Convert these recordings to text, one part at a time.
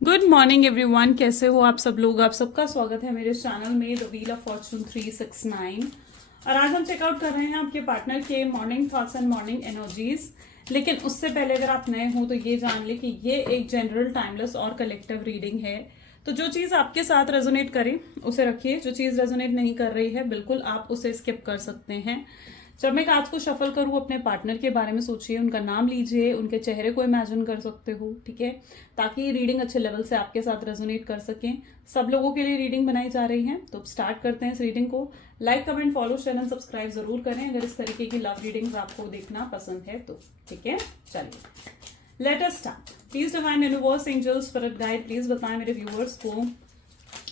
Good morning everyone, कैसे हो आप सब लोग। आप सबका स्वागत है मेरे चैनल में द व्हील ऑफ फॉर्चून 369। और आज हम चेकआउट कर रहे हैं आपके पार्टनर के morning thoughts and morning energies. लेकिन उससे पहले अगर आप नए हो तो ये जान ले कि ये एक जनरल टाइमलेस और कलेक्टिव रीडिंग है। तो जो चीज़ आपके साथ रेजोनेट करे उसे रखिए, जो चीज़ रेजोनेट नहीं कर रही है बिल्कुल आप उसे स्किप कर सकते हैं। जब मैं कार्ड्स को शफल करूँ अपने पार्टनर के बारे में सोचिए, उनका नाम लीजिए, उनके चेहरे को इमेजिन कर सकते हो, ठीक है, ताकि रीडिंग अच्छे लेवल से आपके साथ रेजोनेट कर सकें। सब लोगों के लिए रीडिंग बनाई जा रही है, तो स्टार्ट करते हैं इस रीडिंग को। Like comment follow share and subscribe जरूर करें अगर इस तरीके की लव रीडिंग्स आपको देखना पसंद है तो, ठीक है। चलिए let us start. Please divine universe angels spirit guide please बताएं मेरे व्यूअर्स को,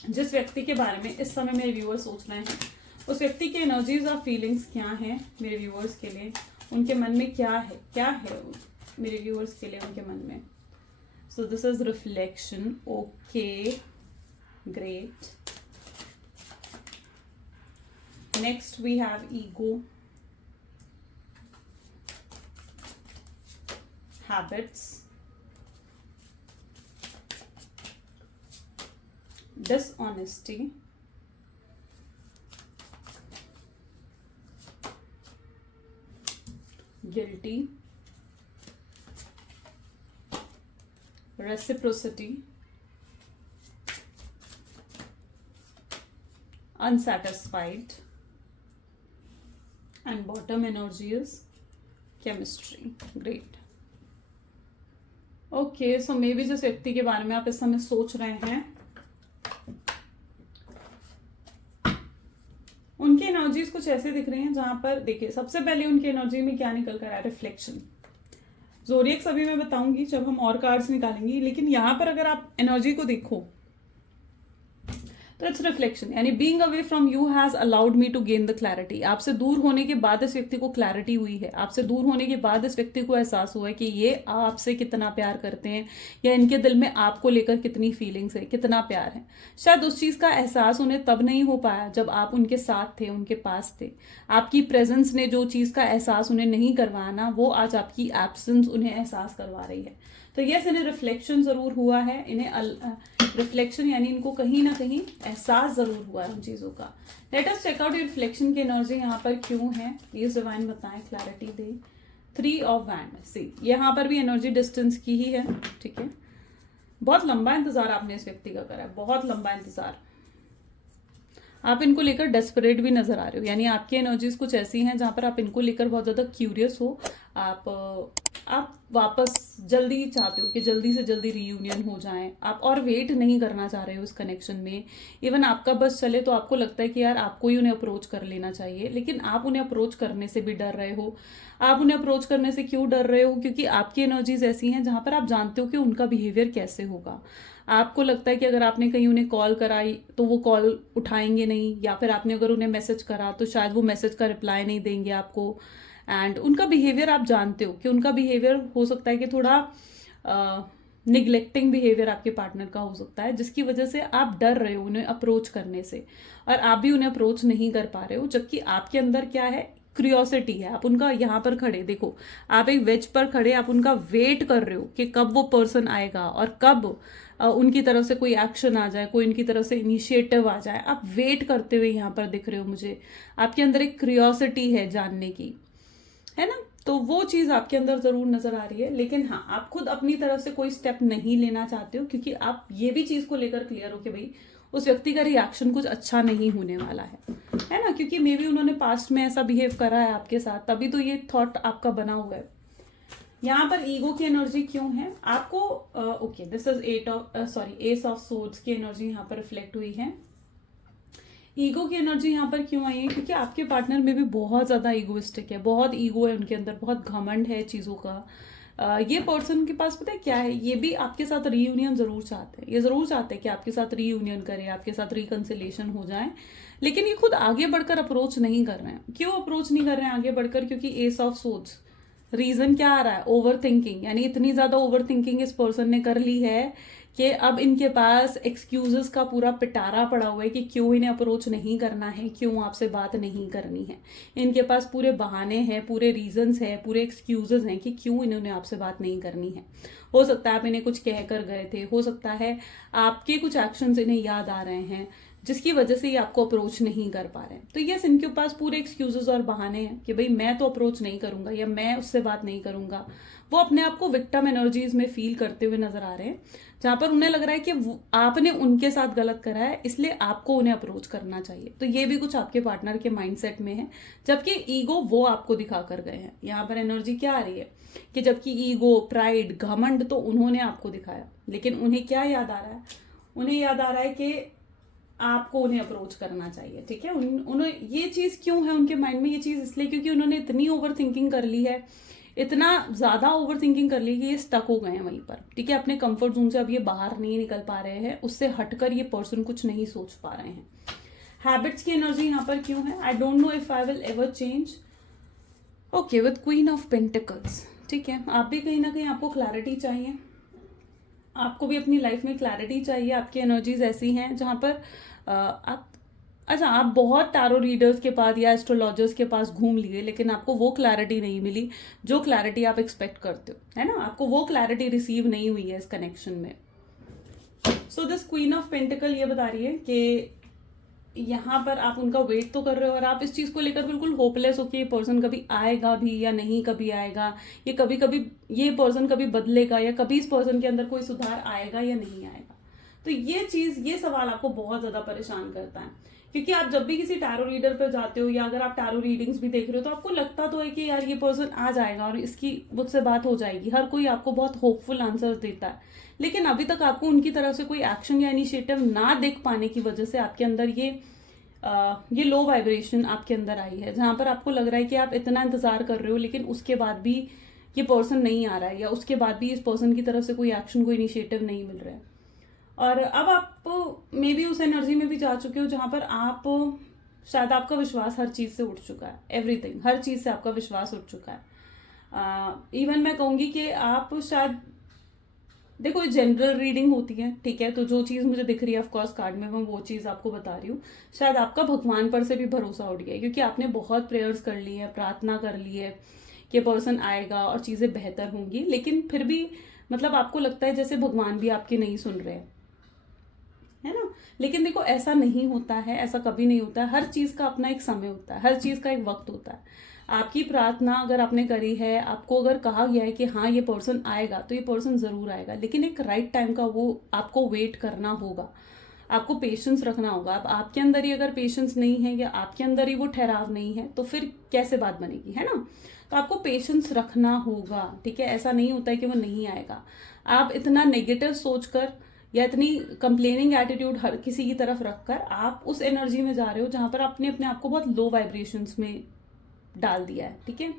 जिस व्यक्ति के बारे में इस समय मेरे व्यूअर्स सोच रहे हैं उस व्यक्ति की एनर्जीज और फीलिंग्स क्या हैं मेरे व्यूअर्स के लिए, उनके मन में क्या है मेरे व्यूअर्स के लिए उनके मन में। So this is reflection. Okay, great. Next we have ego, habits, dishonesty, guilty, reciprocity, unsatisfied, and bottom energy is chemistry. Great. Okay, so may be जिस व्यक्ति के बारे में आप इस समय सोच रहे हैं उनकी एनर्जीज कुछ ऐसे दिख रही हैं जहां पर देखिए सबसे पहले उनकी एनर्जी में क्या निकल कर आया, रिफ्लेक्शन। ज़ोडिएक सभी मैं बताऊंगी जब हम और कार्ड्स निकालेंगी, लेकिन यहां पर अगर आप एनर्जी को देखो तो इट्स रिफ्लेक्शन, यानी being away from you has allowed me to gain the clarity. आपसे दूर होने के बाद इस व्यक्ति को क्लैरिटी हुई है, आपसे दूर होने के बाद इस व्यक्ति को एहसास हुआ है कि ये आपसे कितना प्यार करते हैं या इनके दिल में आपको लेकर कितनी फीलिंग्स है, कितना प्यार है। शायद उस चीज़ का एहसास उन्हें तब नहीं हो पाया जब आप उनके साथ थे, उनके पास थे। आपकी प्रेजेंस ने जो चीज़ का एहसास उन्हें नहीं करवाया ना, वो आज आपकी एब्सेंस उन्हें एहसास करवा रही है। तो यस, इन्हें रिफ्लेक्शन जरूर हुआ है, इन्हें रिफ्लेक्शन यानी इनको कहीं ना कहीं एहसास जरूर हुआ है उन चीजों का। लेट अस चेक आउट ये रिफ्लेक्शन की एनर्जी यहाँ पर क्यों है, प्लीज डिवाइन बताएं, क्लैरिटी दे। 3 ऑफ वैंड, सी यहाँ पर भी एनर्जी डिस्टेंस की ही है, ठीक है। बहुत लंबा इंतजार आपने इस व्यक्ति का करा है, बहुत लंबा इंतजार। आप इनको लेकर डेस्परेट भी नजर आ रहे हो, यानी आपकी एनर्जीज कुछ ऐसी हैं जहां पर आप इनको लेकर बहुत ज्यादा क्यूरियस हो। आप वापस जल्दी चाहते हो कि जल्दी से जल्दी रीयूनियन हो जाए, आप और वेट नहीं करना चाह रहे हो इस कनेक्शन में। इवन आपका बस चले तो आपको लगता है कि यार आपको ही उन्हें अप्रोच कर लेना चाहिए, लेकिन आप उन्हें अप्रोच करने से भी डर रहे हो। आप उन्हें अप्रोच करने से क्यों डर रहे हो, क्योंकि आपकी एनर्जीज ऐसी हैं जहां पर आप जानते हो कि उनका बिहेवियर कैसे होगा। आपको लगता है कि अगर आपने कहीं उन्हें कॉल कराई तो वो कॉल उठाएंगे नहीं, या फिर आपने अगर उन्हें मैसेज करा तो शायद वो मैसेज का रिप्लाई नहीं देंगे आपको। एंड उनका बिहेवियर आप जानते हो कि उनका बिहेवियर हो सकता है कि थोड़ा निग्लेक्टिंग बिहेवियर आपके पार्टनर का हो सकता है, जिसकी वजह से आप डर रहे हो उन्हें अप्रोच करने से, और आप भी उन्हें अप्रोच नहीं कर पा रहे हो। जबकि आपके अंदर क्या है, क्यूरियोसिटी है। आप उनका यहाँ पर खड़े देखो, आप एक वेज पर खड़े, आप उनका वेट कर रहे हो कि कब वो पर्सन आएगा और कब उनकी तरफ से कोई एक्शन आ जाए, कोई उनकी तरफ से इनिशिएटिव आ जाए। आप वेट करते हुए यहाँ पर दिख रहे हो मुझे। आपके अंदर एक क्यूरियोसिटी है जानने की, है ना। तो वो चीज आपके अंदर जरूर नजर आ रही है, लेकिन हाँ, आप खुद अपनी तरफ से कोई स्टेप नहीं लेना चाहते हो, क्योंकि आप ये भी चीज को लेकर क्लियर हो कि भाई उस व्यक्ति का रिएक्शन कुछ अच्छा नहीं होने वाला है ना। क्योंकि मे बी उन्होंने पास्ट में ऐसा बिहेव करा है आपके साथ, तभी तो ये थॉट आपका बना हुआ है। यहाँ पर ईगो की एनर्जी क्यों है आपको, okay, this is S of swords की एनर्जी यहाँ पर रिफ्लेक्ट हुई है। ईगो की एनर्जी यहाँ पर क्यों आई है, क्योंकि आपके पार्टनर में भी बहुत ज्यादा ईगोइस्टिक है, बहुत ईगो है उनके अंदर, बहुत घमंड है चीजों का। ये पर्सन के पास पता है क्या है, ये भी आपके साथ रीयूनियन जरूर चाहते हैं, ये जरूर चाहते हैं कि आपके साथ रीयूनियन करें, आपके साथ रिकंसिलेशन हो जाए, लेकिन ये खुद आगे बढ़कर अप्रोच नहीं कर रहे हैं। क्यों अप्रोच नहीं कर रहे हैं आगे बढ़कर, क्योंकि एस ऑफ सोर्ड्स, रीजन क्या आ रहा है? ओवर थिंकिंग, यानी इतनी ज्यादा ओवर थिंकिंग इस पर्सन ने कर ली है कि अब इनके पास एक्सक्यूजेस का पूरा पिटारा पड़ा हुआ है कि क्यों इन्हें अप्रोच नहीं करना है, क्यों आपसे बात नहीं करनी है। इनके पास पूरे बहाने हैं, पूरे रीजंस हैं, पूरे एक्सक्यूजेस हैं कि क्यों इन्होंने आपसे बात नहीं करनी है। हो सकता है आप इन्हें कुछ कह कर गए थे, हो सकता है आपके कुछ एक्शंस इन्हें याद आ रहे हैं जिसकी वजह से ये आपको अप्रोच नहीं कर पा रहे हैं। तो यस, इनके पास पूरे एक्सक्यूजेस और बहाने हैं कि भाई मैं तो अप्रोच नहीं करूंगा या मैं उससे बात नहीं करूंगा। वो अपने आप को विक्टिम एनर्जीज में फील करते हुए नजर आ रहे हैं, जहां पर उन्हें लग रहा है कि आपने उनके साथ गलत करा है, इसलिए आपको उन्हें अप्रोच करना चाहिए। तो ये भी कुछ आपके पार्टनर के माइंडसेट में है, जबकि ईगो वो आपको दिखा कर गए हैं। यहाँ पर एनर्जी क्या आ रही है कि जबकि ईगो, प्राइड, घमंड तो उन्होंने आपको दिखाया, लेकिन उन्हें क्या याद आ रहा है? उन्हें याद आ रहा है कि आपको उन्हें अप्रोच करना चाहिए। ठीक है, उन्हें ये चीज क्यों है उनके माइंड में? ये चीज इसलिए क्योंकि उन्होंने इतनी ओवर थिंकिंग कर ली है, इतना ज्यादा ओवर थिंकिंग कर ली कि ये स्टक हो गए हैं वहीं पर। ठीक है, अपने कंफर्ट जोन से अब ये बाहर नहीं निकल पा रहे हैं, उससे हटकर ये पर्सन कुछ नहीं सोच पा रहे हैं। हैबिट्स की एनर्जी यहाँ पर क्यों है? I don't know if I will ever change. Okay, with queen of pentacles. ठीक है, आप भी कहीं ना कहीं आपको क्लैरिटी चाहिए, आपको भी अपनी लाइफ में क्लैरिटी चाहिए। आपकी एनर्जीज ऐसी हैं जहां पर आप बहुत टैरो रीडर्स के पास या एस्ट्रोलॉजर्स के पास घूम लिए, लेकिन आपको वो क्लैरिटी नहीं मिली जो क्लैरिटी आप एक्सपेक्ट करते हो, है ना? आपको वो क्लैरिटी रिसीव नहीं हुई है इस कनेक्शन में। So this queen of pentacle ये बता रही है कि यहाँ पर आप उनका वेट तो कर रहे हो और आप इस चीज को लेकर बिल्कुल होपलेस हो कि ये पर्सन कभी आएगा भी या नहीं कभी आएगा, ये कभी कभी ये पर्सन कभी बदलेगा या कभी इस पर्सन के अंदर कोई सुधार आएगा या नहीं आएगा। तो ये चीज, ये सवाल आपको बहुत ज्यादा परेशान करता है, क्योंकि आप जब भी किसी टैरो रीडर पर जाते हो या अगर आप टैरो रीडिंग्स भी देख रहे हो तो आपको लगता तो है कि यार ये पर्सन आ जाएगा और इसकी मुझसे बात हो जाएगी। हर कोई आपको बहुत होपफुल आंसर देता है, लेकिन अभी तक आपको उनकी तरफ से कोई एक्शन या इनिशिएटिव ना देख पाने की वजह से आपके अंदर ये लो वाइब्रेशन आपके अंदर आई है, जहां पर आपको लग रहा है कि आप इतना इंतजार कर रहे हो लेकिन उसके बाद भी ये पर्सन नहीं आ रहा है या उसके बाद भी इस पर्सन की तरफ से कोई एक्शन, कोई इनिशिएटिव नहीं मिल रहा है। और अब आप मे बी उस एनर्जी में भी जा चुके हो जहां पर आप शायद आपका विश्वास हर चीज से उठ चुका है, एवरीथिंग, हर चीज से आपका विश्वास उठ चुका है। इवन मैं कहूंगी कि आप शायद, देखो ये जनरल रीडिंग होती है, ठीक है, तो जो चीज मुझे दिख रही है ऑफकोर्स कार्ड में मैं वो चीज आपको बता रही हूँ। शायद आपका भगवान पर से भी भरोसा उठ गया है, क्योंकि आपने बहुत प्रेयर्स कर ली है, प्रार्थना कर ली है कि पर्सन आएगा और चीजें बेहतर होंगी, लेकिन फिर भी मतलब आपको लगता है जैसे भगवान भी आपकी नहीं सुन रहे, है ना? लेकिन देखो ऐसा नहीं होता है, ऐसा कभी नहीं होता है। हर चीज का अपना एक समय होता है, हर चीज का एक वक्त होता है। आपकी प्रार्थना अगर आपने करी है, आपको अगर कहा गया है कि हाँ ये पर्सन आएगा, तो ये पर्सन जरूर आएगा, लेकिन एक राइट टाइम का वो आपको वेट करना होगा, आपको पेशेंस रखना होगा। अब आपके अंदर ही अगर पेशेंस नहीं है या आपके अंदर ही वो ठहराव नहीं है तो फिर कैसे बात बनेगी, है ना? तो आपको पेशेंस रखना होगा, ठीक है? ऐसा नहीं होता है कि वो नहीं आएगा। आप इतना नेगेटिव सोचकर या इतनी कंप्लेनिंग एटीट्यूड हर किसी की तरफ रखकर आप उस एनर्जी में जा रहे हो जहां पर आपने अपने आप को बहुत लो वाइब्रेशंस में डाल दिया है, ठीक है?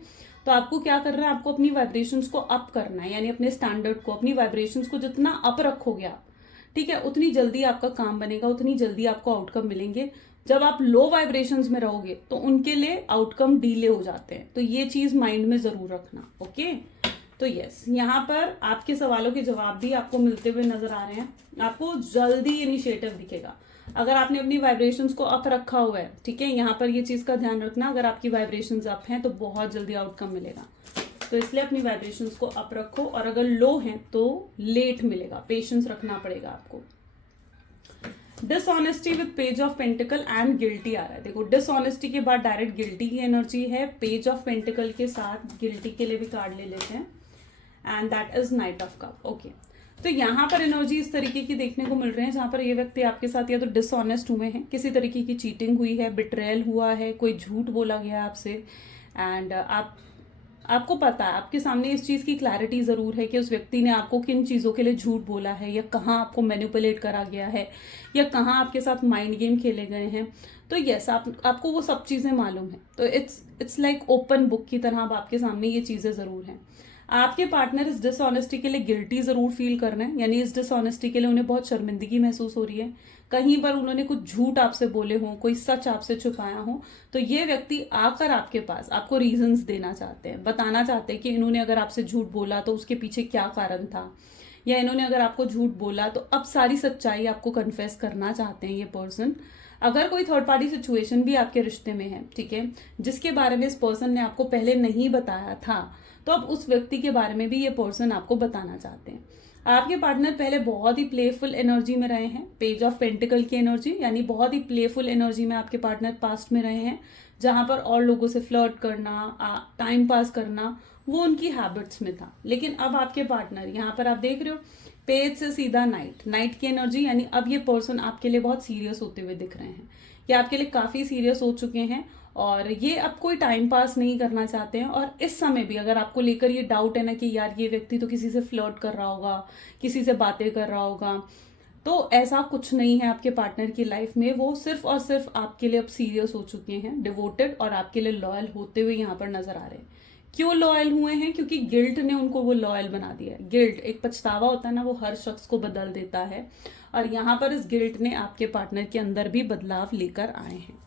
तो आपको क्या करना है? आपको अपनी वाइब्रेशंस को अप करना है, यानी अपने स्टैंडर्ड को, अपनी वाइब्रेशंस को जितना अप रखोगे आप, ठीक है, उतनी जल्दी आपका काम बनेगा, उतनी जल्दी आपको आउटकम मिलेंगे। जब आप लो वाइब्रेशंस में रहोगे तो उनके लिए आउटकम डिले हो जाते हैं, तो ये चीज माइंड में जरूर रखना, ओके? तो यस, यहाँ पर आपके सवालों के जवाब भी आपको मिलते हुए नजर आ रहे हैं। आपको जल्दी इनिशिएटिव दिखेगा अगर आपने अपनी वाइब्रेशंस को अप रखा हुआ है, ठीक है? यहाँ पर ये चीज का ध्यान रखना, अगर आपकी वाइब्रेशंस अप हैं तो बहुत जल्दी आउटकम मिलेगा, तो इसलिए अपनी वाइब्रेशंस को अप रखो, और अगर लो हैं तो लेट मिलेगा, पेशेंस रखना पड़ेगा आपको। Dishonesty with page of pentacle and guilty आ रहा है। देखो, डिसऑनेस्टी के बाद डायरेक्ट गिल्टी की एनर्जी है, पेज ऑफ पेंटिकल के साथ गिल्टी के लिए भी कार्ड ले लेते हैं, and that is night of cup, okay? तो यहाँ पर एनर्जी इस तरीके की देखने को मिल रहे हैं जहां पर ये व्यक्ति आपके साथ या तो डिसऑनेस्ट हुए हैं, किसी तरीके की चीटिंग हुई है, बिट्रेयल हुआ है, कोई झूठ बोला गया आपसे, एंड आपको पता है, आपके सामने इस चीज की क्लैरिटी जरूर है कि उस व्यक्ति ने आपको किन चीजों के लिए झूठ बोला है, या कहाँ आपको मैनिपुलेट करा गया है, या कहाँ आपके साथ माइंड गेम खेले गए हैं। तो यस, आपको वो सब चीजें मालूम है, तो इट्स लाइक ओपन बुक की तरह अब आपके सामने ये चीजें जरूर हैं। आपके पार्टनर इस डिसऑनेस्टी के लिए गिल्टी जरूर फील कर रहे हैं, यानी इस डिसऑनेस्टी के लिए उन्हें बहुत शर्मिंदगी महसूस हो रही है। कहीं पर उन्होंने कुछ झूठ आपसे बोले हों, कोई सच आपसे छुपाया हो, तो ये व्यक्ति आकर आपके पास आपको रीजंस देना चाहते हैं, बताना चाहते हैं कि इन्होंने अगर आपसे झूठ बोला तो उसके पीछे क्या कारण था, या इन्होंने अगर आपको झूठ बोला तो अब सारी सच्चाई आपको कन्फेस करना चाहते हैं ये पर्सन। अगर कोई थर्ड पार्टी सिचुएशन भी आपके रिश्ते में है, ठीक है, जिसके बारे में इस पर्सन ने आपको पहले नहीं बताया था, तो अब उस व्यक्ति के बारे में भी ये पर्सन आपको बताना चाहते हैं। आपके पार्टनर पहले बहुत ही प्लेफुल एनर्जी में रहे हैं, पेज ऑफ पेंटिकल की एनर्जी, यानी बहुत ही प्लेफुल एनर्जी में आपके पार्टनर पास्ट में रहे हैं, जहां पर और लोगों से फ्लर्ट करना, टाइम पास करना, वो उनकी हैबिट्स में था। लेकिन अब आपके पार्टनर, यहाँ पर आप देख रहे हो पेज से सीधा नाइट की एनर्जी, यानी अब ये पर्सन आपके लिए बहुत सीरियस होते हुए दिख रहे हैं, ये आपके लिए काफी सीरियस हो चुके हैं और ये अब कोई टाइम पास नहीं करना चाहते हैं। और इस समय भी अगर आपको लेकर ये डाउट है ना कि यार ये व्यक्ति तो किसी से फ्लर्ट कर रहा होगा, किसी से बातें कर रहा होगा, तो ऐसा कुछ नहीं है आपके पार्टनर की लाइफ में। वो सिर्फ और सिर्फ आपके लिए अब सीरियस हो चुके हैं, डिवोटेड और आपके लिए लॉयल होते हुए यहाँ पर नजर आ रहे हैं। क्यों लॉयल हुए हैं? क्योंकि गिल्ट ने उनको वो लॉयल बना दिया है। गिल्ट, एक पछतावा होता है ना, वो हर शख्स को बदल देता है, और यहाँ पर इस गिल्ट ने आपके पार्टनर के अंदर भी बदलाव लेकर आए हैं।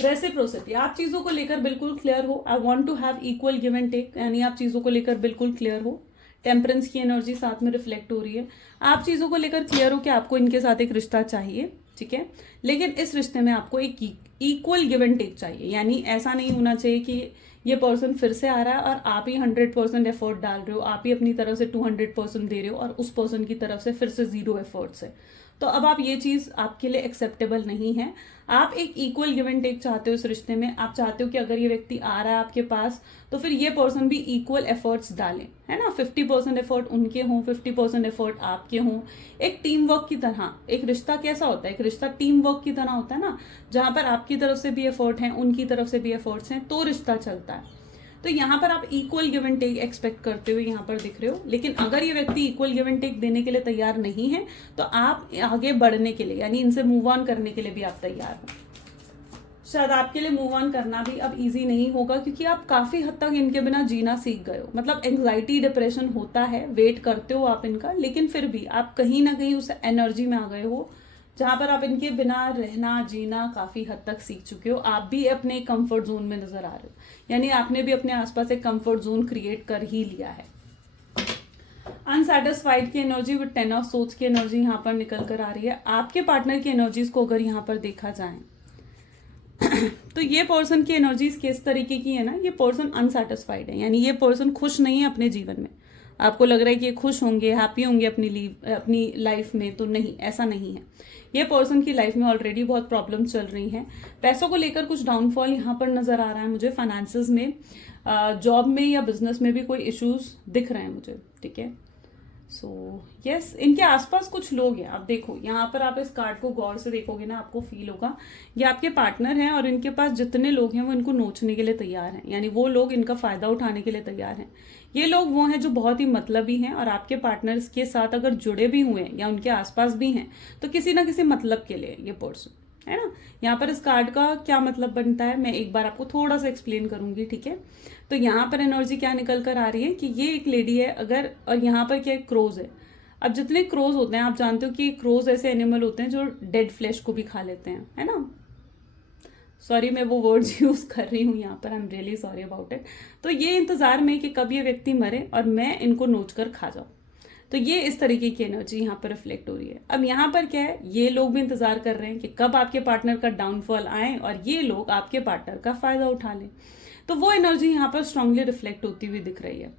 रेसिप्रोसिटी, आप चीजों को लेकर बिल्कुल क्लियर हो। I want to have equal give and take, यानी आप चीजों को लेकर बिल्कुल क्लियर हो। टेम्परेंस की एनर्जी साथ में रिफ्लेक्ट हो रही है। आप चीजों को लेकर क्लियर हो कि आपको इनके साथ एक रिश्ता चाहिए, ठीक है, लेकिन इस रिश्ते में आपको एक इक्वल गिव एंड टेक चाहिए। यानी ऐसा नहीं होना चाहिए कि ये पर्सन फिर से आ रहा है और आप ही 100% एफर्ट डाल रहे हो, आप ही अपनी तरफ से 200% दे रहे हो और उस पर्सन की तरफ से फिर से 0 एफर्ट्स है। तो अब आप ये चीज आपके लिए एक्सेप्टेबल नहीं है। आप एक इक्वल गिव एंड टेक चाहते हो इस रिश्ते में। आप चाहते हो कि अगर ये व्यक्ति आ रहा है आपके पास तो फिर ये पर्सन भी इक्वल एफर्ट्स डालें, है ना। 50% एफर्ट उनके हों, 50% एफर्ट आपके हों। एक टीम वर्क की तरह। एक रिश्ता कैसा होता है? एक रिश्ता टीम वर्क की तरह होता है ना, जहां पर आपकी तरफ से भी एफर्ट है, उनकी तरफ से भी एफर्ट्स हैं, तो रिश्ता चलता है। तो यहाँ पर आप equal give and take expect करते हुए यहाँ पर दिख रहे हो। लेकिन अगर ये व्यक्ति इक्वल गिव एंड टेक देने के लिए तैयार नहीं है तो आप आगे बढ़ने के लिए, यानी इनसे मूव ऑन करने के लिए भी आप तैयार हो। शायद आपके लिए मूव ऑन करना भी अब इजी नहीं होगा, क्योंकि आप काफी हद तक इनके बिना जीना सीख गए हो। मतलब एंग्जाइटी डिप्रेशन होता है, वेट करते हो आप इनका, लेकिन फिर भी आप कहीं ना कहीं उस एनर्जी में आ गए हो जहां पर आप इनके बिना रहना जीना काफी हद तक सीख चुके हो। आप भी अपने कंफर्ट जोन में नजर आ रहे हो, यानी आपने भी अपने आसपास एक कंफर्ट जोन क्रिएट कर ही लिया है। अनसेटिस्फाइड की एनर्जी विद 10 ऑफ सोर्ड्स की एनर्जी यहाँ पर निकल कर आ रही है। आपके पार्टनर की एनर्जीज को अगर यहाँ पर देखा जाए तो ये पर्सन की एनर्जीज किस तरीके की है ना, ये पर्सन अनसेटिस्फाइड है, यानी ये पर्सन खुश नहीं है अपने जीवन में। आपको लग रहा है कि ये खुश होंगे, हैप्पी होंगे अपनी लाइफ में, तो नहीं, ऐसा नहीं है। ये पर्सन की लाइफ में ऑलरेडी बहुत प्रॉब्लम चल रही हैं। पैसों को लेकर कुछ डाउनफॉल यहाँ पर नजर आ रहा है मुझे, फाइनेंसेस में, जॉब में या बिजनेस में भी कोई इश्यूज दिख रहे हैं मुझे, ठीक है। सो यस, इनके आसपास कुछ लोग हैं। आप देखो यहाँ पर, आप इस कार्ड को गौर से देखोगे ना, आपको फील होगा ये आपके पार्टनर हैं और इनके पास जितने लोग हैं वो इनको नोचने के लिए तैयार हैं, यानी वो लोग इनका फायदा उठाने के लिए तैयार हैं। ये लोग वो हैं जो बहुत ही मतलबी हैं और आपके पार्टनर्स के साथ अगर जुड़े भी हुए हैं या उनके आसपास भी हैं तो किसी ना किसी मतलब के लिए ये पर्सन, है ना। यहाँ पर इस कार्ड का क्या मतलब बनता है मैं एक बार आपको थोड़ा सा एक्सप्लेन करूंगी, ठीक है। तो यहाँ पर एनर्जी क्या निकल कर आ रही है कि ये एक लेडी है अगर, और यहाँ पर क्या क्रोज है। अब जितने क्रोज होते हैं, आप जानते हो कि क्रोज ऐसे एनिमल होते हैं जो डेड फ्लैश को भी खा लेते हैं, है ना। सॉरी, मैं वो वर्ड्स यूज कर रही हूँ यहाँ पर, I am really sorry about it. तो ये इंतजार में कि कब ये व्यक्ति मरे और मैं इनको नोच कर खा जाऊं, तो ये इस तरीके की एनर्जी यहाँ पर रिफ्लेक्ट हो रही है। अब यहाँ पर क्या है, ये लोग भी इंतजार कर रहे हैं कि कब आपके पार्टनर का डाउनफॉल आए और ये लोग आपके पार्टनर का फायदा उठा लें। तो वो एनर्जी यहाँ पर स्ट्रांगली रिफ्लेक्ट होती हुई दिख रही है।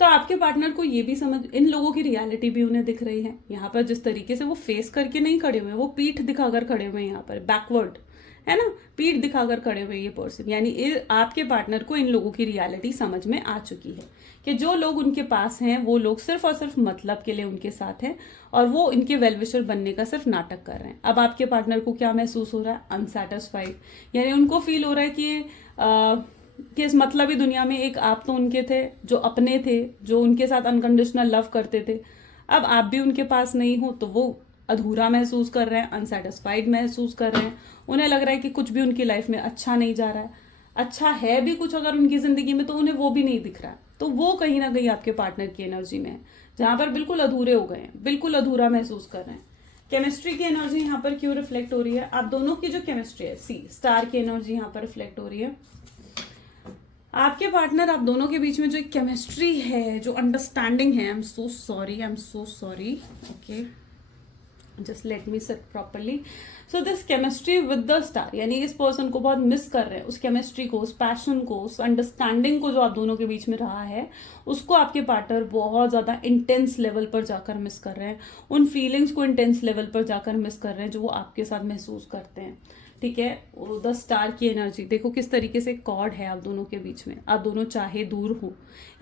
तो आपके पार्टनर को ये भी समझ, इन लोगों की रियलिटी भी उन्हें दिख रही है। यहाँ पर जिस तरीके से वो फेस करके नहीं खड़े हुए, वो पीठ दिखाकर खड़े हुए हैं, यहाँ पर बैकवर्ड, है ना, पीठ दिखाकर खड़े हुए ये पर्सन, यानी आपके पार्टनर को इन लोगों की रियलिटी समझ में आ चुकी है कि जो लोग उनके पास हैं वो लोग सिर्फ और सिर्फ मतलब के लिए उनके साथ हैं और वो इनके वेलविशर बनने का सिर्फ नाटक कर रहे हैं। अब आपके पार्टनर को क्या महसूस हो रहा है? अनसेटिस्फाइड, यानी उनको फील हो रहा है कि इस मतलबी दुनिया में एक आप तो उनके थे, जो अपने थे, जो उनके साथ अनकंडीशनल लव करते थे, अब आप भी उनके पास नहीं हो तो वो अधूरा महसूस कर रहे हैं, अनसेटिस्फाइड महसूस कर रहे हैं। उन्हें लग रहा है कि कुछ भी उनकी लाइफ में अच्छा नहीं जा रहा है। अच्छा है भी कुछ अगर उनकी जिंदगी में तो उन्हें वो भी नहीं दिख रहा है, तो वो कहीं ना कहीं आपके पार्टनर की एनर्जी में है, जहां पर बिल्कुल अधूरे हो गए हैं, बिल्कुल अधूरा महसूस कर रहे हैं। केमिस्ट्री की एनर्जी यहाँ पर क्यों रिफ्लेक्ट हो रही है, आप दोनों की जो केमिस्ट्री है, सी स्टार की एनर्जी यहाँ पर रिफ्लेक्ट हो रही है। आपके पार्टनर, आप दोनों के बीच में जो एक केमिस्ट्री है, जो अंडरस्टैंडिंग है, I am so sorry, okay, just let me set properly. So this chemistry with the star, यानी इस पर्सन को बहुत मिस कर रहे हैं, उस केमिस्ट्री को, उस पैशन को, उस अंडरस्टैंडिंग को जो आप दोनों के बीच में रहा है, उसको आपके पार्टनर बहुत ज़्यादा इंटेंस लेवल पर जाकर मिस कर रहे हैं, उन फीलिंग्स को इंटेंस लेवल पर जाकर मिस कर रहे हैं जो वो आपके साथ महसूस करते हैं। ठीक है, द स्टार की एनर्जी देखो किस तरीके से कॉर्ड है आप दोनों के बीच में। आप दोनों चाहे दूर हो,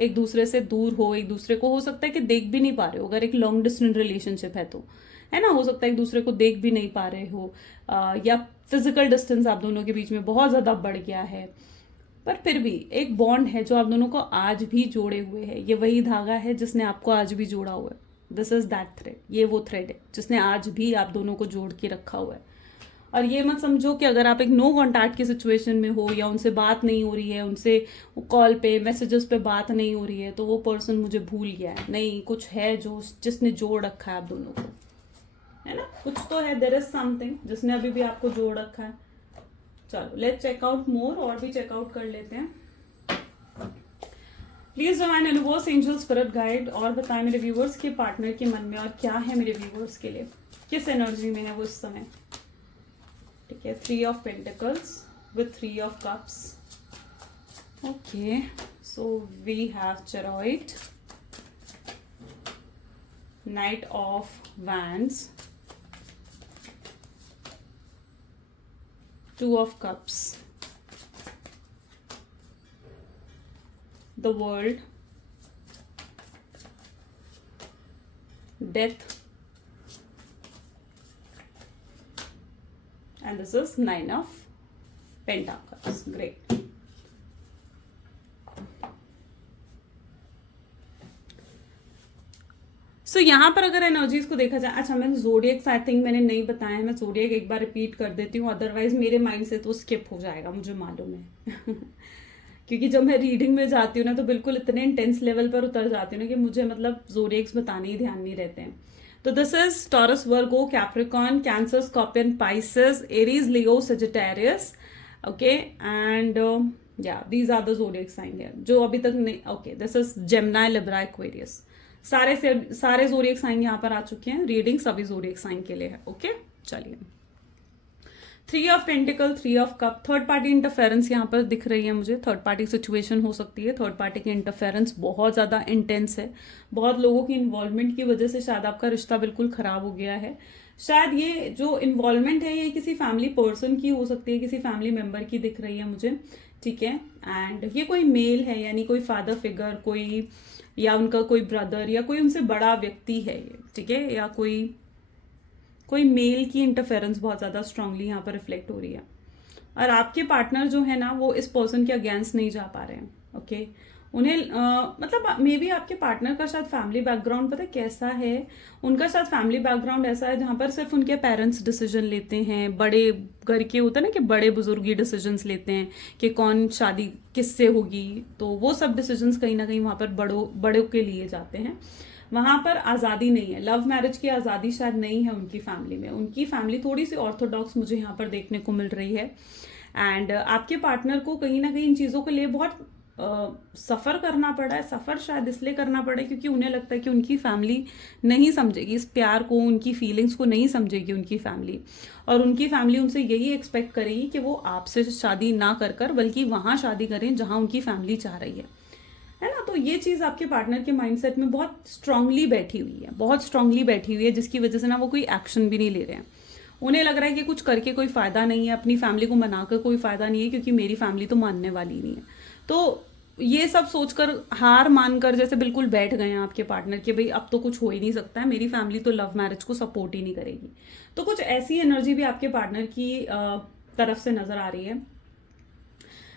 एक दूसरे से दूर हो, एक दूसरे को हो सकता है कि देख भी नहीं पा रहे हो, अगर एक लॉन्ग डिस्टेंस रिलेशनशिप है तो, है ना, हो सकता है एक दूसरे को देख भी नहीं पा रहे हो, या फिजिकल डिस्टेंस आप दोनों के बीच में बहुत ज़्यादा बढ़ गया है, पर फिर भी एक बॉन्ड है जो आप दोनों को आज भी जोड़े हुए है। ये वही धागा है जिसने आपको आज भी जोड़ा हुआ है, दिस इज दैट थ्रेड, ये वो थ्रेड है जिसने आज भी आप दोनों को जोड़ के रखा हुआ है। और ये मत समझो कि अगर आप एक नो कॉन्टैक्ट की सिचुएशन में हो, या उनसे बात नहीं हो रही है, उनसे कॉल पे मैसेजेस पे बात नहीं हो रही है, तो वो पर्सन मुझे भूल गया है, नहीं, कुछ है जो जिसने जोड़ रखा है आप दोनों को, है ना, कुछ तो है, देयर इज समथिंग जिसने अभी भी आपको जोड़ रखा है। चलो लेट्स चेक आउट मोर, और भी चेकआउट कर लेते हैं। Please divine universe, angel, spirit guide, और बताएं मेरे व्यूवर्स के पार्टनर के मन में और क्या है मेरे व्यूवर्स के लिए, किस एनर्जी में है वो इस समय। ठीक है, 3 of pentacles with 3 of cups, okay, so we have chariot, knight of wands, 2 of cups, the world, death, and this is 9 of pentacles. Great. सो यहाँ पर अगर एनर्जीज को देखा जाए, अच्छा मैंने जोडियक्स आई थिंक मैंने नहीं बताया है, मैं जोडियक एक बार रिपीट कर देती हूँ, अदरवाइज मेरे माइंड से तो स्किप हो जाएगा, मुझे मालूम है क्योंकि जब मैं रीडिंग में जाती हूँ ना तो बिल्कुल इतने इंटेंस लेवल पर उतर जाती हूँ ना कि मुझे मतलब जोडियक्स बताने ही ध्यान नहीं रहते हैं। तो this is Taurus, Virgo, Capricorn, Cancer, Scorpion, Pisces, Aries, Leo, Sagittarius, okay, and या these are the zodiac sign here जो अभी तक नहीं, okay, this is Gemini, Libra, Aquarius, सारे जोडियक साइन यहाँ पर आ चुके हैं, रीडिंग सभी जोडियक साइन के लिए है। ओके, चलिए, 3 of pentacle, 3 of cup, third party interference यहाँ पर दिख रही है मुझे, थर्ड पार्टी सिचुएशन हो सकती है, थर्ड पार्टी की इंटरफेरेंस बहुत ज़्यादा इंटेंस है, बहुत लोगों की इन्वॉल्वमेंट की वजह से शायद आपका रिश्ता बिल्कुल खराब हो गया है। शायद ये जो इन्वॉल्वमेंट है ये किसी फैमिली पर्सन की हो सकती है, किसी फैमिली मेंबर की दिख रही है मुझे। ठीक है, एंड ये कोई मेल है, यानी कोई फादर फिगर, कोई या उनका कोई ब्रदर या कोई उनसे बड़ा व्यक्ति है ये, ठीक है, या कोई मेल की इंटरफेरेंस बहुत ज़्यादा स्ट्रांगली यहाँ पर रिफ्लेक्ट हो रही है। और आपके पार्टनर जो है ना वो इस पर्सन के अगेंस्ट नहीं जा पा रहे हैं। ओके, उन्हें मतलब मे बी आपके पार्टनर का शायद फैमिली बैकग्राउंड पता है कैसा है, उनका शायद फैमिली बैकग्राउंड ऐसा है जहाँ पर सिर्फ उनके पेरेंट्स डिसीजन लेते हैं, बड़े घर के होता है ना कि बड़े बुजुर्गी डिसीजंस लेते हैं कि कौन शादी किससे होगी, तो वो सब डिसीजंस कहीं ना कहीं वहाँ पर बड़ों के लिए जाते हैं, वहाँ पर आज़ादी नहीं है, लव मैरिज की आज़ादी शायद नहीं है उनकी फैमिली में, उनकी फैमिली थोड़ी सी ऑर्थोडॉक्स मुझे यहाँ पर देखने को मिल रही है। एंड आपके पार्टनर को कहीं ना कहीं इन चीज़ों के लिए बहुत सफ़र करना पड़ा है, सफ़र शायद इसलिए करना पड़ा है क्योंकि उन्हें लगता है कि उनकी फैमिली नहीं समझेगी इस प्यार को, उनकी फीलिंग्स को नहीं समझेगी उनकी फैमिली, और उनकी फैमिली उनसे यही एक्सपेक्ट करेगी कि वो आपसे शादी ना कर बल्कि वहाँ शादी करें जहाँ उनकी फैमिली चाह रही है ना। तो ये चीज़ आपके पार्टनर के माइंडसेट में बहुत स्ट्रांगली बैठी हुई है, बहुत स्ट्रांगली बैठी हुई है, जिसकी वजह से ना वो कोई एक्शन भी नहीं ले रहे हैं। उन्हें लग रहा है कि कुछ करके कोई फ़ायदा नहीं है, अपनी फैमिली को मनाकर कोई फ़ायदा नहीं है क्योंकि मेरी फैमिली तो मानने वाली नहीं है। तो ये सब सोचकर हार मानकर जैसे बिल्कुल बैठ गए हैं आपके पार्टनर कि भाई अब तो कुछ हो ही नहीं सकता है, मेरी फैमिली तो लव मैरिज को सपोर्ट ही नहीं करेगी। तो कुछ ऐसी एनर्जी भी आपके पार्टनर की तरफ से नजर आ रही है।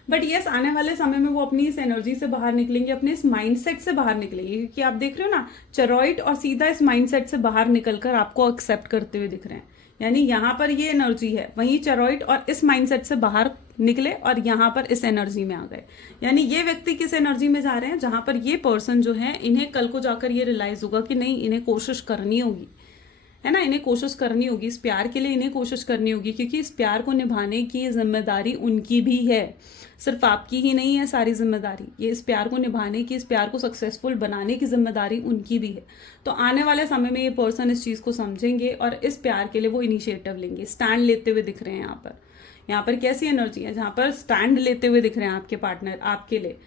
बट यस, आने वाले समय में वो अपनी इस एनर्जी से बाहर निकलेंगे, अपने इस माइंडसेट से बाहर निकलेंगे, क्योंकि आप देख रहे हो ना चेरॉइड और सीधा इस माइंडसेट से बाहर निकलकर आपको एक्सेप्ट करते हुए दिख रहे हैं। यानी यहाँ पर ये एनर्जी है, वहीं चेरॉइड और इस माइंडसेट से बाहर निकले और यहाँ पर इस एनर्जी में आ गए। यानी ये व्यक्ति किस एनर्जी में जा रहे हैं, जहां पर ये पर्सन जो है, इन्हें कल को जाकर ये रियलाइज होगा कि नहीं, इन्हें कोशिश करनी होगी, है ना, इन्हें कोशिश करनी होगी इस प्यार के लिए, इन्हें कोशिश करनी होगी, क्योंकि इस प्यार को निभाने की जिम्मेदारी उनकी भी है, सिर्फ आपकी ही नहीं है सारी जिम्मेदारी। ये इस प्यार को निभाने की, इस प्यार को सक्सेसफुल बनाने की जिम्मेदारी उनकी भी है। तो आने वाले समय में ये पर्सन इस चीज़ को समझेंगे और इस प्यार के लिए वो इनिशिएटिव लेंगे, स्टैंड लेते हुए दिख रहे हैं यहाँ पर कैसी एनर्जी है, जहाँ पर स्टैंड लेते हुए दिख रहे हैं आपके पार्टनर आपके लिए।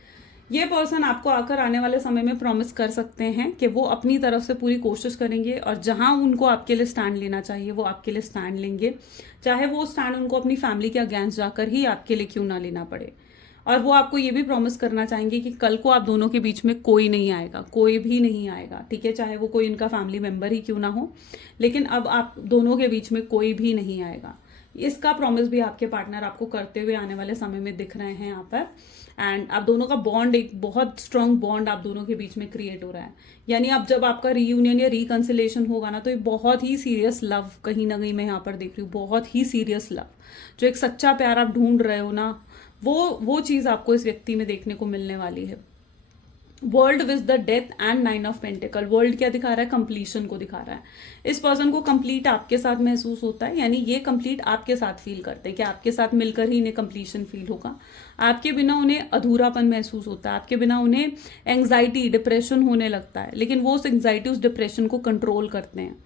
ये पर्सन आपको आकर आने वाले समय में प्रॉमिस कर सकते हैं कि वो अपनी तरफ से पूरी कोशिश करेंगे और जहां उनको आपके लिए स्टैंड लेना चाहिए वो आपके लिए स्टैंड लेंगे, चाहे वो स्टैंड उनको अपनी फैमिली के अगेंस्ट जाकर ही आपके लिए क्यों ना लेना पड़े। और वो आपको ये भी प्रॉमिस करना चाहेंगे कि कल को आप दोनों के बीच में कोई नहीं आएगा, कोई भी नहीं आएगा, ठीक है, चाहे वो कोई इनका फैमिली मेंबर ही क्यों ना हो, लेकिन अब आप दोनों के बीच में कोई भी नहीं आएगा। इसका प्रॉमिस भी आपके पार्टनर आपको करते हुए आने वाले समय में दिख रहे हैं यहाँ पर। एंड आप दोनों का बॉन्ड, एक बहुत स्ट्रांग बॉन्ड आप दोनों के बीच में क्रिएट हो रहा है। यानी अब जब आपका रीयूनियन या रिकंसिलेशन होगा ना, तो ये बहुत ही सीरियस लव, कहीं ना कहीं मैं यहाँ पर देख रही हूँ, बहुत ही सीरियस लव, जो एक सच्चा प्यार आप ढूंढ रहे हो ना, वो चीज़ आपको इस व्यक्ति में देखने को मिलने वाली है। World with the death and 9 of pentacle. World क्या दिखा रहा है, कंप्लीशन को दिखा रहा है। इस पर्सन को कंप्लीट आपके साथ महसूस होता है, यानी ये कंप्लीट आपके साथ फील करते हैं कि आपके साथ मिलकर ही इन्हें कंप्लीशन फील होगा। आपके बिना उन्हें अधूरापन महसूस होता है, आपके बिना उन्हें एंग्जाइटी, डिप्रेशन होने लगता है, लेकिन वो उस एंग्जाइटी, उस डिप्रेशन को कंट्रोल करते हैं,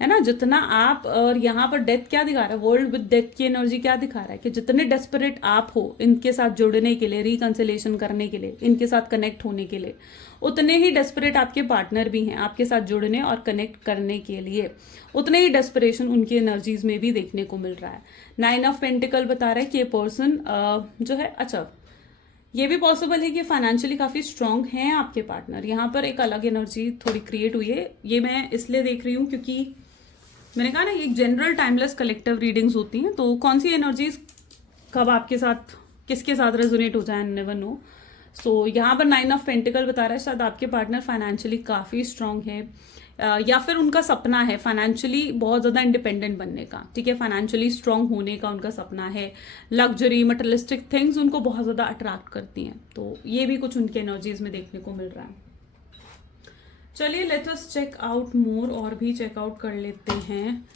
है ना। जितना आप, और यहाँ पर डेथ क्या दिखा रहा है, वर्ल्ड विद डेथ की एनर्जी क्या दिखा रहा है कि जितने डेस्परेट आप हो इनके साथ जुड़ने के लिए, रिकंसिलेशन करने के लिए, इनके साथ कनेक्ट होने के लिए, उतने ही डेस्परेट आपके पार्टनर भी हैं आपके साथ जुड़ने और कनेक्ट करने के लिए। उतने ही डेस्परेशन उनकी एनर्जीज में भी देखने को मिल रहा है। 9 ऑफ पेंटिकल बता रहा है कि ये पर्सन जो है, अच्छा, ये भी पॉसिबल है कि फाइनेंशियली काफ़ी स्ट्रांग हैं आपके पार्टनर। यहाँ पर एक अलग एनर्जी थोड़ी क्रिएट हुई है, ये मैं इसलिए देख रही हूँ क्योंकि मैंने कहा ना, ये जनरल टाइमलेस कलेक्टिव रीडिंग्स होती हैं, तो कौन सी एनर्जीज कब आपके साथ, किसके साथ रेजोनेट हो जाए, नेवर नो। सो यहाँ पर 9 ऑफ पेंटिकल बता रहा है शायद आपके पार्टनर फाइनेंशियली काफ़ी स्ट्रांग है, या फिर उनका सपना है फाइनेंशियली बहुत ज़्यादा इंडिपेंडेंट बनने का, ठीक है, फाइनेंशियली स्ट्रांग होने का उनका सपना है। लग्जरी, मटेरियलिस्टिक थिंग्स उनको बहुत ज़्यादा अट्रैक्ट करती हैं, तो ये भी कुछ उनके एनर्जीज में देखने को मिल रहा है। चलिए let us check out more, और भी चेकआउट कर लेते हैं।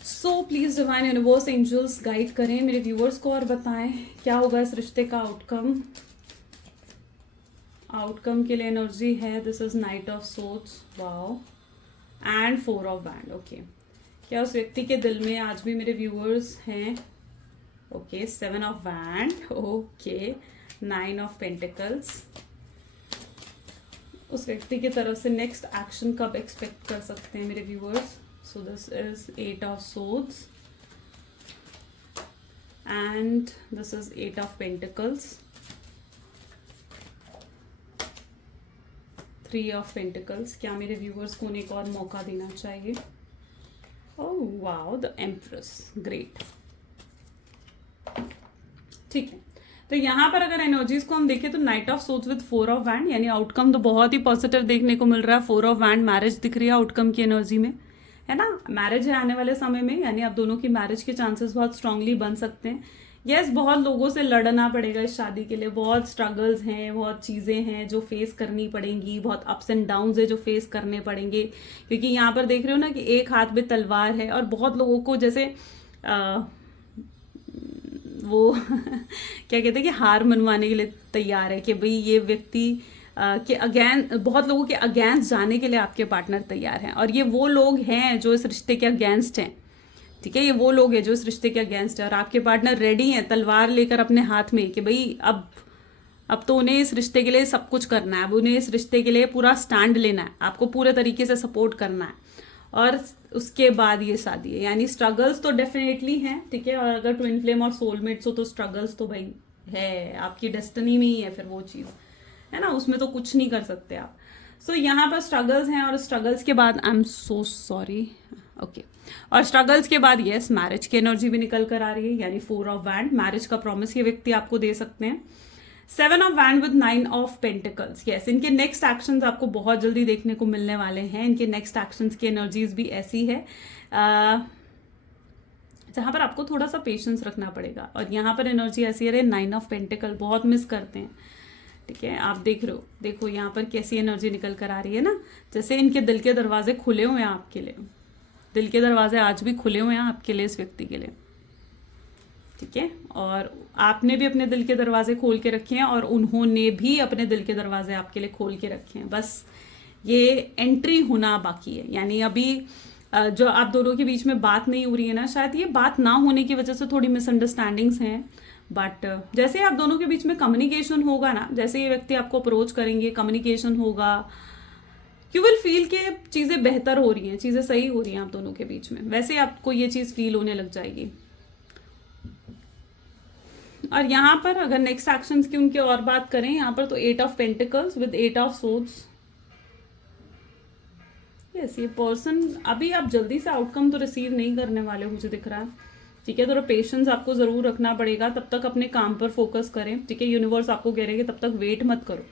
So please divine universe, angels guide करें मेरे व्यूअर्स को और बताएं क्या होगा इस रिश्ते का आउटकम। आउटकम के लिए एनर्जी है, this is night of swords, wow, and 4 of wand. Okay, क्या उस व्यक्ति के दिल में आज भी मेरे व्यूअर्स हैं? Okay, 7 of wand, okay, 9 of pentacles. उस व्यक्ति की तरफ से नेक्स्ट एक्शन कब एक्सपेक्ट कर सकते हैं मेरे viewers? So this is 8 of swords and this is 8 of pentacles, 3 of pentacles. क्या मेरे व्यूअर्स को एक और मौका देना चाहिए? Oh wow, the empress, great, ठीक है। तो यहाँ पर अगर एनर्जीज को हम देखें तो night of swords with 4 of wand, यानी आउटकम तो बहुत ही पॉजिटिव देखने को मिल रहा है। 4 ऑफ वैंड, मैरिज दिख रही है आउटकम की एनर्जी में, है ना, मैरिज है आने वाले समय में, यानी आप दोनों की मैरिज के चांसेस बहुत स्ट्रांगली बन सकते हैं। यस, बहुत लोगों से लड़ना पड़ेगा इस शादी के लिए, बहुत स्ट्रगल्स हैं, बहुत चीज़ें हैं जो फेस करनी पड़ेंगी, बहुत अप्स एंड डाउन्स है जो फेस करने पड़ेंगे, क्योंकि यहाँ पर देख रहे हो ना कि एक हाथ में तलवार है और बहुत लोगों को जैसे वो क्या कहते हैं कि हार मनवाने के लिए तैयार है कि भाई ये व्यक्ति के अगेंस्ट, बहुत लोगों के अगेंस्ट जाने के लिए आपके पार्टनर तैयार हैं, और ये वो लोग हैं जो इस रिश्ते के अगेंस्ट हैं, ठीक है, ये वो लोग हैं जो इस रिश्ते के अगेंस्ट है, और आपके पार्टनर रेडी हैं तलवार लेकर अपने हाथ में कि भाई अब तो उन्हें इस रिश्ते के लिए सब कुछ करना है, अब उन्हें इस रिश्ते के लिए पूरा स्टैंड लेना है, आपको पूरे तरीके से सपोर्ट करना है, और उसके बाद ये शादी है। यानी स्ट्रगल्स तो डेफिनेटली हैं, ठीक है, और अगर ट्विन फ्लेम और सोलमेट्स हो तो स्ट्रगल्स तो भाई है, आपकी डेस्टिनी में ही है फिर वो चीज़, है ना, उसमें तो कुछ नहीं कर सकते आप। सो यहाँ पर स्ट्रगल्स हैं, और स्ट्रगल्स के बाद I am so sorry, okay, और स्ट्रगल्स के बाद यस मैरिज की एनर्जी भी निकल कर आ रही है, यानी 4 ऑफ वैंड, मैरिज का प्रॉमिस ये व्यक्ति आपको दे सकते हैं। 7 of wand with 9 of pentacles, yes, इनके नेक्स्ट एक्शंस आपको बहुत जल्दी देखने को मिलने वाले हैं। इनके नेक्स्ट एक्शंस की एनर्जीज भी ऐसी है, जहाँ पर आपको थोड़ा सा पेशेंस रखना पड़ेगा। और यहाँ पर एनर्जी ऐसी है, 9 ऑफ पेंटिकल बहुत मिस करते हैं, ठीक है। आप देख रहे हो, देखो यहाँ पर कैसी एनर्जी निकल कर आ रही है ना, जैसे इनके दिल के दरवाजे खुले हुए हैं आपके लिए। दिल के दरवाजे आज भी खुले हुए हैं आपके लिए, इस व्यक्ति के लिए, ठीक है। और आपने भी अपने दिल के दरवाजे खोल के रखे हैं और उन्होंने भी अपने दिल के दरवाजे आपके लिए खोल के रखे हैं। बस ये एंट्री होना बाकी है। यानी अभी जो आप दोनों के बीच में बात नहीं हो रही है ना, शायद ये बात ना होने की वजह से थोड़ी मिसअंडरस्टैंडिंग्स हैं। बट जैसे आप दोनों के बीच में कम्युनिकेशन होगा ना, जैसे ये व्यक्ति आपको अप्रोच करेंगे, कम्युनिकेशन होगा, यू विल फील कि चीज़ें बेहतर हो रही हैं, चीज़ें सही हो रही हैं आप दोनों के बीच में। वैसे आपको ये चीज़ फील होने लग जाएगी। और यहाँ पर अगर नेक्स्ट एक्शंस की उनकी और बात करें, यहाँ पर तो 8 of pentacles with 8 of swords. Yes, ये पर्सन अभी आप जल्दी से आउटकम तो रिसीव नहीं करने वाले, मुझे दिख रहा है, ठीक है। थोड़ा पेशेंस आपको जरूर रखना पड़ेगा। तब तक अपने काम पर फोकस करें, ठीक है। यूनिवर्स आपको कह रहे हैं कि तब तक वेट मत करो।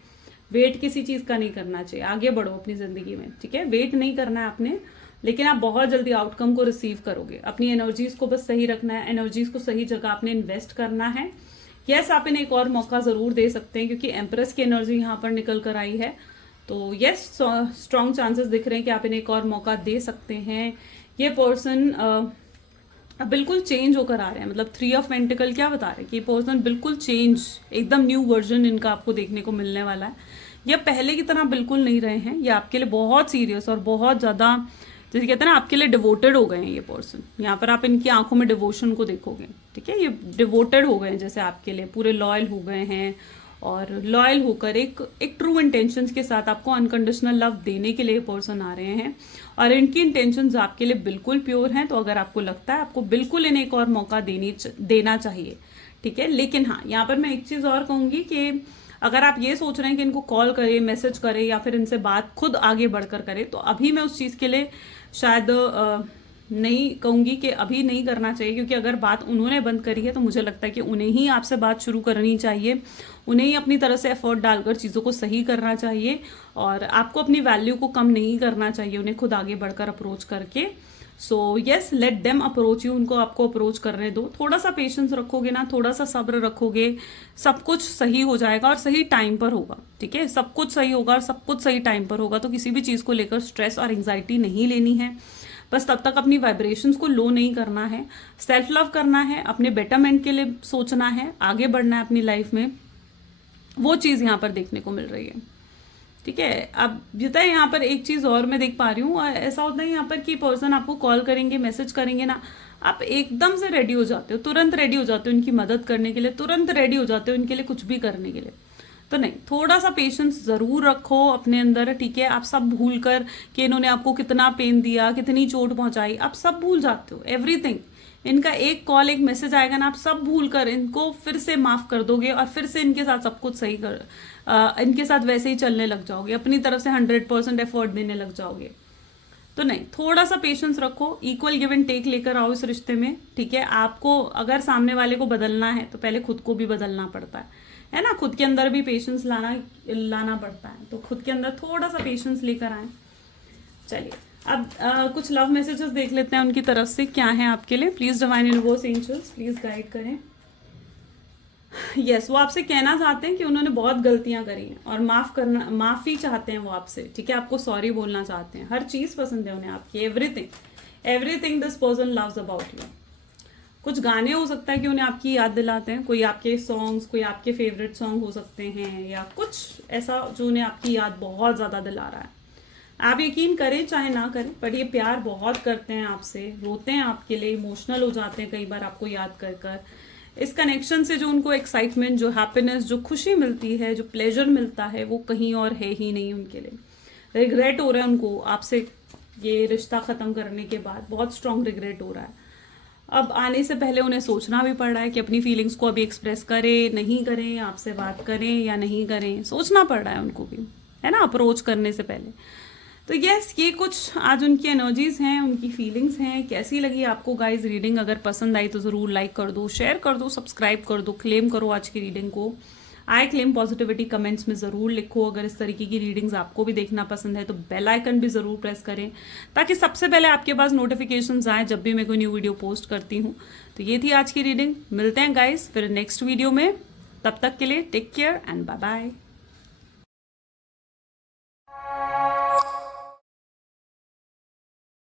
वेट किसी चीज़ का नहीं करना चाहिए, आगे बढ़ो अपनी ज़िंदगी में, ठीक है। वेट नहीं करना है आपने, लेकिन आप बहुत जल्दी आउटकम को रिसीव करोगे। अपनी एनर्जीज़ को बस सही रखना है, एनर्जीज़ को सही जगह आपने इन्वेस्ट करना है। यस, आप इन्हें एक और मौका ज़रूर दे सकते हैं, क्योंकि एम्प्रेस की एनर्जी यहाँ पर निकल कर आई है। तो यस, स्ट्रॉन्ग चांसेस दिख रहे हैं कि आप इन्हें एक और मौका दे सकते हैं। ये पर्सन बिल्कुल चेंज होकर आ रहे हैं। मतलब 3 ऑफ पेंटिकल क्या बता रहे हैं कि पर्सन बिल्कुल चेंज, एकदम न्यू वर्जन इनका आपको देखने को मिलने वाला है। ये पहले की तरह बिल्कुल नहीं रहे हैं। ये आपके लिए बहुत सीरियस और बहुत ज़्यादा, जैसे कहते हैं ना, आपके लिए डिवोटेड हो गए हैं ये पर्सन। यहाँ पर आप इनकी आंखों में डिवोशन को देखोगे, ठीक है। ये डिवोटेड हो गए हैं, जैसे आपके लिए पूरे लॉयल हो गए हैं। और लॉयल होकर एक ट्रू इंटेंशंस के साथ आपको अनकंडीशनल लव देने के लिए पर्सन आ रहे हैं। और इनकी इंटेंशंस आपके लिए बिल्कुल प्योर हैं। तो अगर आपको लगता है, आपको बिल्कुल इन्हें एक और मौका देना चाहिए, ठीक है। लेकिन हाँ, यहाँ पर मैं एक चीज़ और कहूँगी कि अगर आप ये सोच रहे हैं कि इनको कॉल करें, मैसेज करें, या फिर इनसे बात खुद आगे बढ़कर करें, तो अभी मैं उस चीज़ के लिए शायद नहीं कहूँगी कि अभी नहीं करना चाहिए। क्योंकि अगर बात उन्होंने बंद करी है, तो मुझे लगता है कि उन्हें ही आपसे बात शुरू करनी चाहिए। उन्हें ही अपनी तरफ से एफर्ट डालकर चीज़ों को सही करना चाहिए। और आपको अपनी वैल्यू को कम नहीं करना चाहिए, उन्हें खुद आगे बढ़कर अप्रोच करके। So yes, let them approach you. उनको आपको अप्रोच करने दो। थोड़ा सा पेशेंस रखोगे ना, थोड़ा सा सब्र रखोगे, सब कुछ सही हो जाएगा और सही टाइम पर होगा, ठीक है। सब कुछ सही होगा और सब कुछ सही टाइम पर होगा। तो किसी भी चीज़ को लेकर स्ट्रेस और एंग्जाइटी नहीं लेनी है। बस तब तक अपनी वाइब्रेशंस को लो नहीं करना है, सेल्फ लव करना है, अपने बेटरमेंट के लिए सोचना है, आगे बढ़ना है अपनी लाइफ में। वो चीज़ यहाँ पर देखने को मिल रही है, ठीक है। अब जितना यहाँ पर एक चीज़ और मैं देख पा रही हूँ, ऐसा होता है यहाँ पर कि पर्सन आपको कॉल करेंगे, मैसेज करेंगे ना, आप एकदम से रेडी हो जाते हो, तुरंत रेडी हो जाते हो उनकी मदद करने के लिए, तुरंत रेडी हो जाते हो उनके लिए कुछ भी करने के लिए। तो नहीं, थोड़ा सा पेशेंस ज़रूर रखो अपने अंदर, ठीक है। आप सब भूल कर कि इन्होंने आपको कितना पेन दिया, कितनी चोट पहुंचाई, आप सब भूल जाते हो, एवरीथिंग। इनका एक कॉल, एक मैसेज आएगा ना, आप सब भूल कर इनको फिर से माफ़ कर दोगे और फिर से इनके साथ सब कुछ सही इनके साथ वैसे ही चलने लग जाओगे, अपनी तरफ से 100% एफर्ट देने लग जाओगे। तो नहीं, थोड़ा सा पेशेंस रखो, इक्वल गिव एंड टेक लेकर आओ इस रिश्ते में, ठीक है। आपको अगर सामने वाले को बदलना है, तो पहले खुद को भी बदलना पड़ता है ना। खुद के अंदर भी पेशेंस लाना पड़ता है। तो खुद के अंदर थोड़ा सा पेशेंस लेकर आए। चलिए, अब कुछ लव मैसेजेस देख लेते हैं उनकी तरफ से क्या है आपके लिए। Please divine universe angels please guide करें। यस, वो आपसे कहना चाहते हैं कि उन्होंने बहुत गलतियां करी हैं और माफी चाहते हैं वो आपसे, ठीक है। आपको सॉरी बोलना चाहते हैं। हर चीज पसंद है उन्हें आपकी, everything this person loves about you. कुछ गाने हो सकता है कि उन्हें आपकी याद दिलाते हैं, कोई आपके सॉन्ग्स, कोई आपके फेवरेट सॉन्ग हो सकते हैं, या कुछ ऐसा जो उन्हें आपकी याद बहुत ज़्यादा दिला रहा है। आप यकीन करें चाहे ना करें, पर ये प्यार बहुत करते हैं आपसे, रोते हैं आपके लिए, इमोशनल हो जाते हैं कई बार आपको याद कर कर। इस कनेक्शन से जो उनको एक्साइटमेंट, जो हैप्पीनेस, जो खुशी मिलती है, जो प्लेजर मिलता है, वो कहीं और है ही नहीं उनके लिए। रिग्रेट हो रहा है उनको आपसे, ये रिश्ता ख़त्म करने के बाद बहुत स्ट्रॉन्ग रिग्रेट हो रहा है। अब आने से पहले उन्हें सोचना भी पड़ रहा है कि अपनी फीलिंग्स को अभी एक्सप्रेस करें, नहीं करें, आपसे बात करें या नहीं करें, सोचना पड़ रहा है उनको भी, है ना, अप्रोच करने से पहले। तो यस, ये कुछ आज उनकी एनर्जीज हैं, उनकी फीलिंग्स हैं। कैसी लगी आपको गाइज रीडिंग? अगर पसंद आई तो ज़रूर लाइक कर दो, शेयर कर दो, सब्सक्राइब कर दो, क्लेम करो आज की रीडिंग को। आई क्लेम पॉजिटिविटी कमेंट्स में ज़रूर लिखो। अगर इस तरीके की रीडिंग्स आपको भी देखना पसंद है तो बेल आइकन भी ज़रूर प्रेस करें, ताकि सबसे पहले आपके पास नोटिफिकेशंस आए जब भी मैं कोई न्यू वीडियो पोस्ट करती हूँ। तो ये थी आज की रीडिंग। मिलते हैं गाइस फिर नेक्स्ट वीडियो में, तब तक के लिए take care and bye bye.